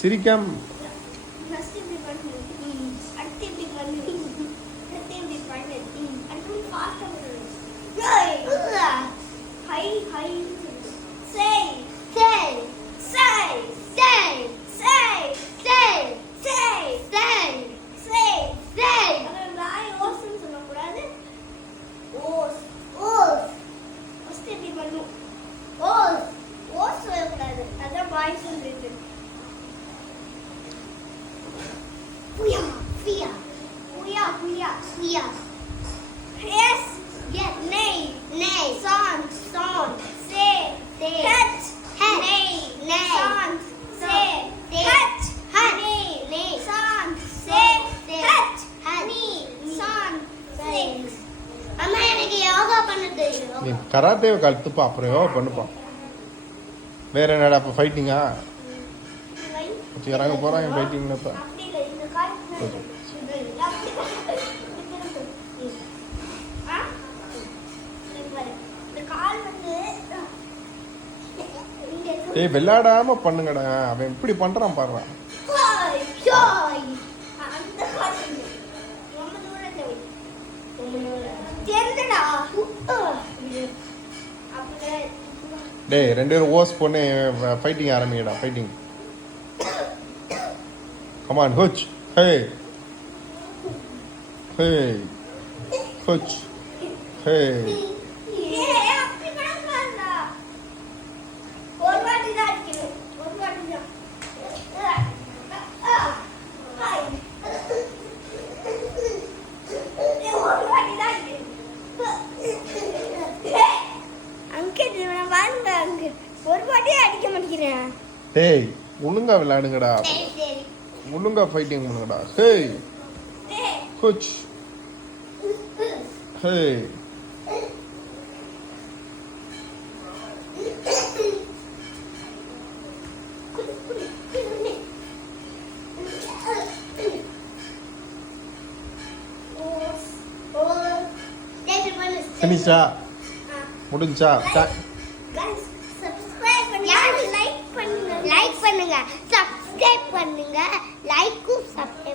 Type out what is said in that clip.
சிரிக்காம கராத்தேவை கற்றுப்பா, அப்புறம் யோகா பண்ணுப்பா. வேற என்னடா இப்போ ஃபைட்டிங்கா இறங்க போகிறாங்க ஃபைட்டிங்ல இப்போ. ஏய் விளையாடாம பண்ணுங்கடா, அவன் இப்படி பண்றான் பாருடா. டேய் ரெண்டு பேரும் ஓஸ் பொண்ணு ஃபைட்டிங் ஆரம்பிங்கடா, ஃபைட்டிங். கமான் ஹுச், ஹே ஹே ஹுச், ஹே. டேய் ஒழுங்கா விளையாடுங்கடா, ஒழுங்கா ஃபைட்டிங் பண்ணுங்கடா. ஹேய் குச், ஹேய். ஃபினிஷா முடிஞ்சா? லைக் பண்ணுங்க, சப்ஸ்கிரைப் பண்ணுங்க, லைக்கும் சப்ஸ்கிரைப்